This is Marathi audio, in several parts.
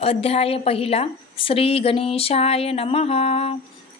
अध्याय पहिला. श्री गणेशाय नमः.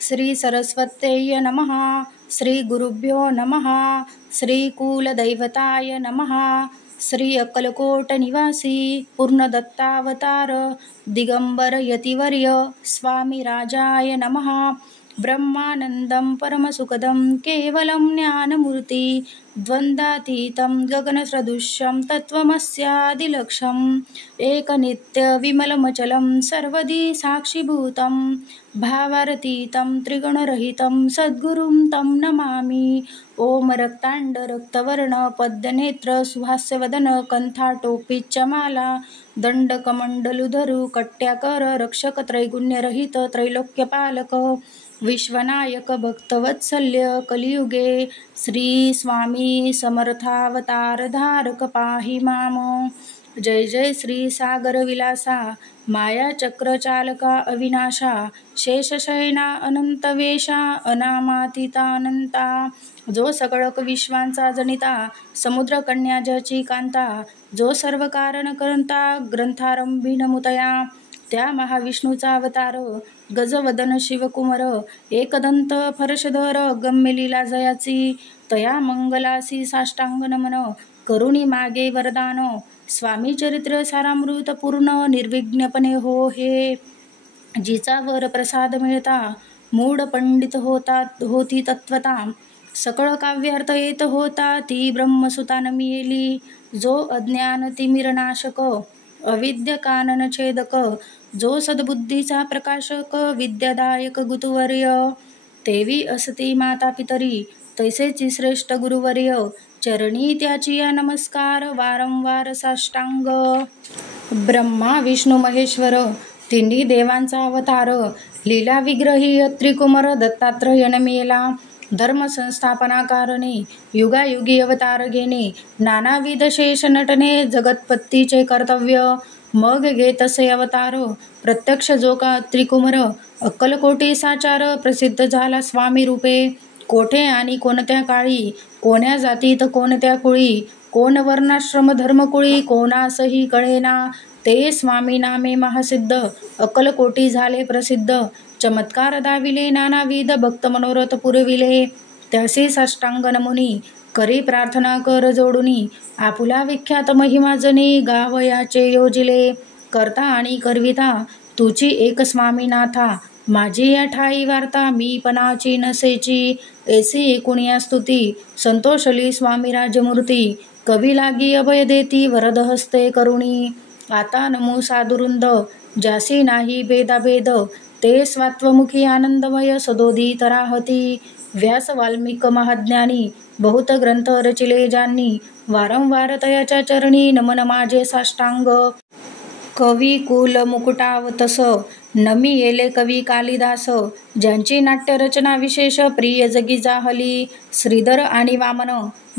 श्री सरस्वत्यै नमः. श्री गुरुभ्यो नमः. श्री कुलदैवताय नमः. श्री अक्कलकोट निवासी पूर्णदत्तावतार दिगंबर यतिवर्य स्वामी राजाय नमः. ब्रह्मानंदं परमसुखदं केवलं ज्ञानमूर्ति द्वंद्वातीतं गगनसदृशं तत्त्वमस्यादिलक्ष्यम् एकनित्यविमलमचलं सर्वदी साक्षिभूतं भावारतीतं त्रिगुणरहितं सद्गुरुं तं नमामि. ओम रक्तांड रक्तवर्ण पद्मनेत्र सुहास्यवदन कंठाटोपीच्यमाला दंडकमंडलुधरू कट्याकर रक्षक त्रैगुण्यरहित त्रैलोक्यपालक विश्वनायक भक्तवत्सल्य कलियुगे श्री स्वामी समर्थावतार धारक पाहि माम. जय जय श्री सागर विलासा माया चक्र चालका अविनाशा शेषशयना अनंतवेशा अनामातीतानंता जो सकळक विश्वांचा जनिता समुद्र कन्या ज्याची कांता जो सर्व कारण करता ग्रंथारंभी नमुतया त्या महाविष्णूचा अवतार गजवदन शिवकुमार एकदंत फरशधर गम्य लीला जयाची तया मंगलासी साष्टांग नमन करुणी मागे वरदान स्वामी चरित्र सारामृत पूर्ण निर्विघ्नपणे हो हे जिचा वर प्रसाद मिळता मूढ पंडित होती तत्वता सकळ काव्यार्थ येत होता ती ब्रह्मसुता नमियेली जो अज्ञान तिमिरनाशक अविद्य कानन छेदक जो सद्बुद्धीचा प्रकाशक विद्यादायक गुरुवर्य तेवी असती माता पितरी तैसेची श्रेष्ठ गुरुवर्य चरणी त्याची या नमस्कार वारंवार साष्टांग. ब्रह्मा विष्णू महेश्वर तिन्ही देवांचा अवतार लीला विग्रही त्रिकुमार दत्तात्रय नमियेला धर्म संस्थापना कारणे युगायुगी अवतार घेणे नानाविध शेष नटने जगतपत्तीचे कर्तव्य मग घेत असे अवतार प्रत्यक्ष जो का त्रिकुमार अक्कलकोटी साचार प्रसिद्ध झाला स्वामी रूपे कोठे आणि कोणत्या काळी कोण्या जातीत कोणत्या कुळी कोण वर्णाश्रम धर्मकुळी कोणासही कळेना ते स्वामी नामे महासिद्ध अक्कलकोटी झाले प्रसिद्ध चमत्कार दाविले नानाविध भक्त मनोरथ पुरविले त्यासी साष्टांग नमुनी करी प्रार्थना कर जोडुनी आपुला विख्यात महिमा जनी गावयाचे योजिले करता आणि करविता तुची एक स्वामीनाथा माझी या ठाई वार्ता मी पणाची नसेची ऐसी एकुणिया स्तुती संतोषली स्वामी राजमूर्ती कवी लागी अभय देती वरद हस्ते करुणी आता नमो साधुरुंद ज्यासी नाही भेदाभेद ते स्वात्वमुखी आनंदमय सदोदी तराहती व्यास वाल्मिक महाज्ञानी बहुत ग्रंथ रचिले ज्यांनी वारंवार तयाच्या चरणी नमन माझे साष्टांग. कवी कुल मुकुटावतस नमी येले कवी कालिदास ज्यांची नाट्यरचना विशेष प्रिय जगी जाहली श्रीधर आणि वामन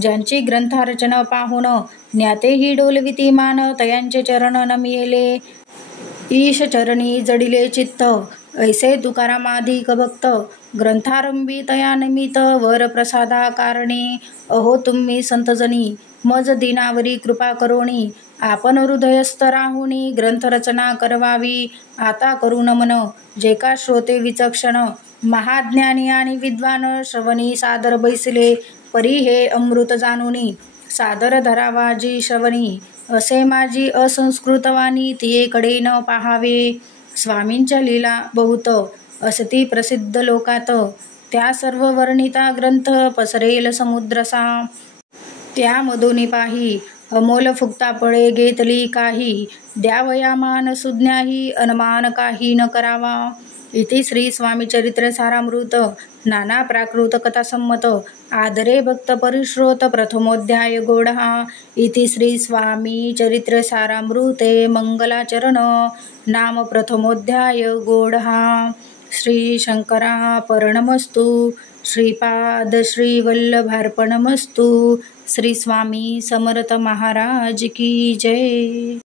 ज्यांची ग्रंथरचना पाहून ज्ञातेही डोलविती मान तयांचे चरण नमियेले ईश चरणी जडिले चित्त ऐसे तुकारामाधिक भक्त ग्रंथारंभी तया निमित्त वर प्रसादा कारणे अहो तुम्ही संतजनी मज दिनावरी कृपा करोणी आपण हृदयस्थ राहुनी ग्रंथरचना करवावी आता करू नमन जे का श्रोते विचक्षण महाज्ञानी आणि विद्वान श्रवणी सादर बैसले परी हे अमृत जाणुनी सादर धरावाजी श्रवणी असे माझी असंस्कृतवाणी तियेकडे न पाहावे. स्वामींच्या लीला बहुत असती प्रसिद्ध लोकात त्या सर्व वर्णिता ग्रंथ पसरेल समुद्रसा त्यामधून पाही अमोल फुक्ता पळे घेतली काही द्यावया मान सुज्ञाही अनुमान काही न करावा. इति श्री स्वामी चरित्र सारामृत नाना प्राकृत कथा संमत आदरे भक्त परिश्रोत प्रथमोध्याय गोडहा. इति श्री स्वामी चरित्र सारामृते मंगलाचरण नाम प्रथमोध्याय गोडहा. श्री शंकरार्पणमस्तु. श्रीपाद श्री वल्लभार्पणमस्तु. श्री स्वामी समर्थ महाराज की जय.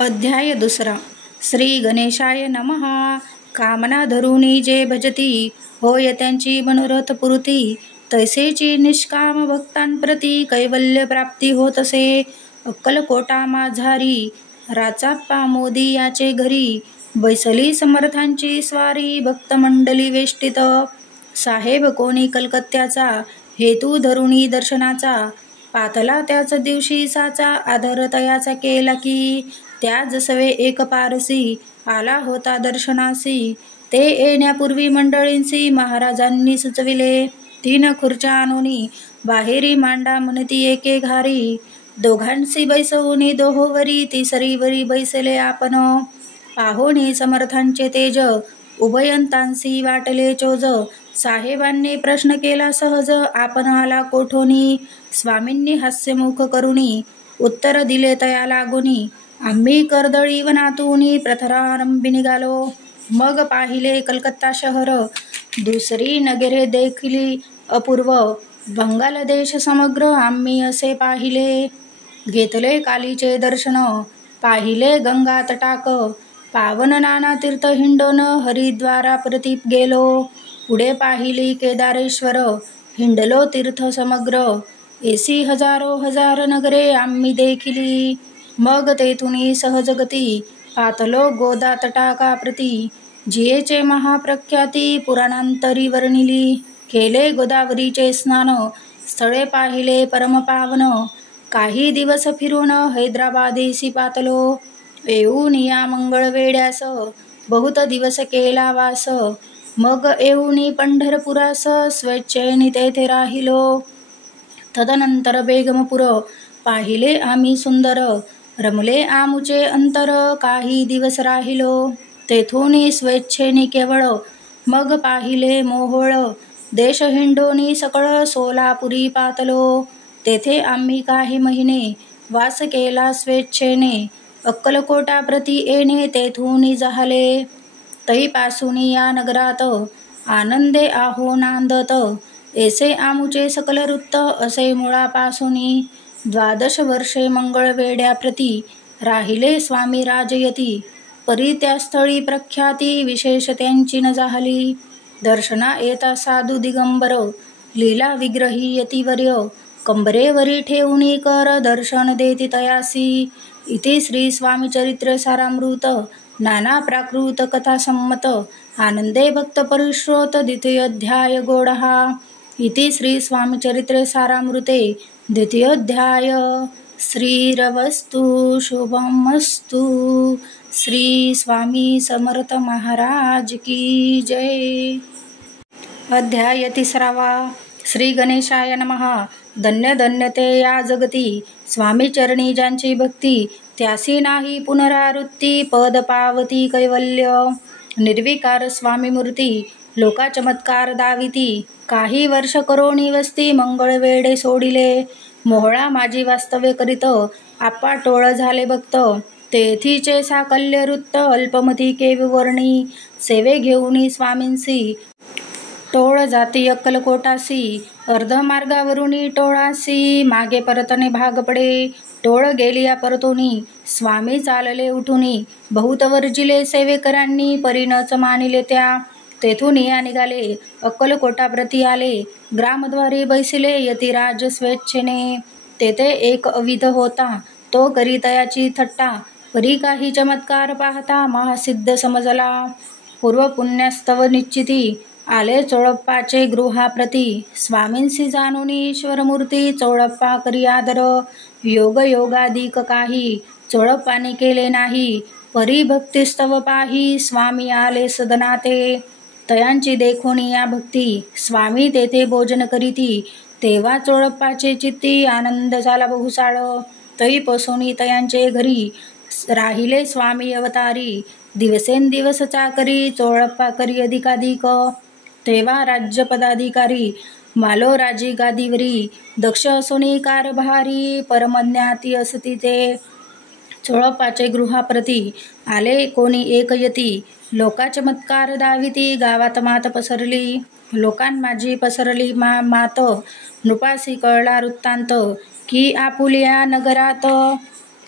अध्याय दुसरा. श्री गणेशाय नमः. कामना धरुनी जे भजती होय त्यांची मनोरथ पूर्ती तैसेची निष्काम भक्तांप्रती कैवल्य प्राप्ती होत असे. अक्कलकोटा माझारी राचाप्पा मोदी याचे घरी बैसली समर्थांची स्वारी भक्तमंडळी वेष्टित साहेब कोणी कलकत्त्याचा हेतू धरुणी दर्शनाचा पातला त्याच दिवशी साचा आदर तयाचा केला की त्या जसवे एक पारसी आला होता दर्शनासी ते येण्यापूर्वी मंडळींसी महाराजांनी सुचविले 3 खुर्च्या आणूनी बाहेरी मांडा म्हणती एके घारी दोघांसी बैसवूनी दोहोवरी तिसरीवरी बैसले आपण पाहोनी समर्थांचे तेज उभयंतांसी वाटले चोज साहेबांनी प्रश्न केला सहज आपण आला कोठोनी स्वामींनी हास्यमुख करुणी उत्तर दिले तया लागुनी आम्ही कर्दळी वनातूनी प्रथरारंभी निघालो मग पाहिले कलकत्ता शहर दुसरी नगरे देखली अपूर्व बंगाल देश समग्र आम्ही असे पाहिले घेतले कालीचे दर्शन पाहिले गंगा तटाक पावन नाना तीर्थ हिंडोन हरिद्वारा प्रतीप गेलो पुढे पाहिली केदारेश्वर हिंडलो तीर्थ समग्र एसी हजारो हजार नगरे आम्ही देखिली मग तेथुनी सहजगती पातलो गोदा तटाका प्रती जियेचे महाप्रख्याती पुराणांतरी वर्णिली केले गोदावरीचे स्नान स्थळे पाहिले परमपावन काही दिवस फिरून हैदराबादेसी पातलो येऊन या मंगळवेड्यास बहुत दिवस केला वास मग येऊनी पंढरपुरास स्वेच्छेने तेथे राहिलो तदनंतर बेगमपुर पाहिले आम्ही सुंदर रमले आमुचे अंतर काही दिवस राहिलो तेथून स्वेच्छेने केवळ मग पाहिले मोहोळ देश हिंडोनी सकळ सोलापुरी पातलो तेथे आम्ही काही महिने वास केला स्वेच्छेने अक्कलकोटा प्रती येणे तेथून झाले तैपासून या नगरात आनंदे आहो नांदत ऐसे आमुचे सकल वृत्त असे मुळापासूनी 12 वर्षे मंगळवेड्या प्रती राहिले स्वामी राजयती परी त्या स्थळी प्रख्याती विशेष त्यांची न झाली दर्शना येता साधू दिगंबर लीला विग्रही यतिवर्य कंबरेवरी ठेवणी कर दर्शन देती तयासी इति श्री स्वामी चरित्र सारामृत नाना प्राकृत कथा संमत आनंदे भक्त परिश्रोत द्वितीयोध्याय गोडहा इति श्री स्वामी चरित्र सारामृते द्वितीयोध्याय श्रीरवस्तु शुभमस्तु श्री स्वामी समर्थ महाराज की जय। अध्याय 3 श्री गणेशाय नमः। धन्य धन्य ते या जगती स्वामी चरणी ज्यांची भक्ती त्यासी नाही पुनरावृत्ती पद पावती कैवल्य निर्विकार स्वामी मूर्ती लोका चमत्कार दाविती काही वर्ष करोणी वस्ती मंगळवेडे सोडिले मोहळा माझी वास्तव्य करीत आप्पा टोळ झाले भक्त तेथीचे साकल्य वृत्त अल्पमती केविवर्णी सेवे घेऊनी स्वामींसी टोळ जाती अक्कलकोटासी अर्धमार्गावरुनी टोळासी मागे परतने भाग पडे टोळ गेलिया परतोनी स्वामी चालले उठुनी बहुत वर्जिले सेवेकरांनी परिणच मानिले त्या तेथून या निघाले अक्कलकोटा प्रती आले ग्रामद्वारी बैसिले यतिराज स्वेच्छेने तेथे एक अविध होता तो करी तयाची थट्टा परी काही चमत्कार पाहता महासिद्ध समजला पूर्व पुण्यस्तव निश्चिती आले चोळप्पाचे गृहाप्रती स्वामींसी जाणून ईश्वरमूर्ती चोळप्पा करी आदर योग योगाधिक काही चोळप्पाने केले नाही परी भक्तिस्तव पाही स्वामी आले सदनाते तयांची देखून या भक्ती स्वामी तेथे भोजन करीती तेव्हा चोळप्पाचे चित्ती आनंद झाला बहुसाळ तैपासून तयांचे घरी राहिले स्वामी अवतारी दिवसेंदिवस चाकरी चोळप्पा करी अधिकाधिक तेव्हा राज्य पदाधिकारी मालो राजी गादीवरी दक्ष असुनी कारभारी परमज्ञाती असती ते चोळप्पाचे गृहाप्रती आले कोणी एक यती लोका चमत्कार दाविती गावात मात पसरली लोकांमाजी पसरली मात नृपासी कळला वृत्तांत की आपुल्या नगरात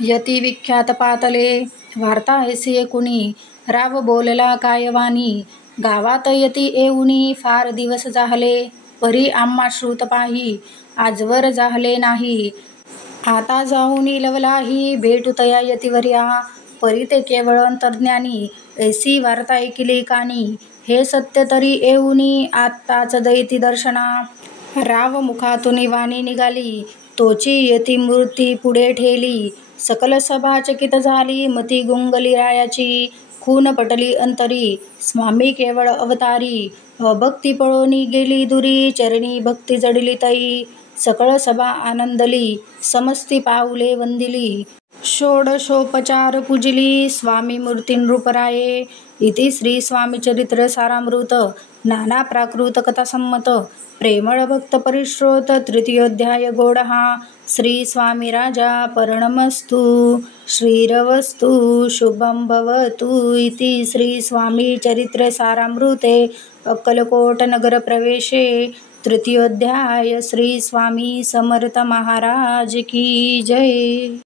यती विख्यात पातले वार्ता ऐसी कुणी राव बोलला कायवानी गावात यती येऊनी फार दिवस झाले परी आम्हा श्रुत पाही आजवर झाले नाही आता जाऊनी लवलाही भेटुतया यतिवर्या, परी ते केवळ अंतर्ज्ञानी, ऐसी वार्ता ऐकिली कानी, हे सत्य तरी येऊनी आत्ताच दैती दर्शना. राव मुखातून वाणी निघाली, तोची यती मूर्ती पुढे ठेली, सकल सभा चकित झाली, मती गुंगली रायाची, खून पटली अंतरी, स्वामी केवळ अवतारी, अभक्ती पळोनी गेली दुरी, चरणी भक्ती जडली तई, सकळ सभा आनंदली, समस्ती पाऊले वंदिली, षोडशोपचार पूजिली, स्वामी मूर्ती नृपराये. इति श्री स्वामी चरित्र सारामृत नाना प्राकृत कथासम्मत प्रेमळ भक्त परिश्रोत तृतीयोध्याय गोडहा. श्री स्वामी राजा परणमस्तु. श्रीरवस्तु शुभं भवतु. इति श्री स्वामी चरित्र सारामृते अक्कलकोट नगर प्रवेशे तृतीयोध्याय. श्री स्वामी समर्थ महाराज की जय.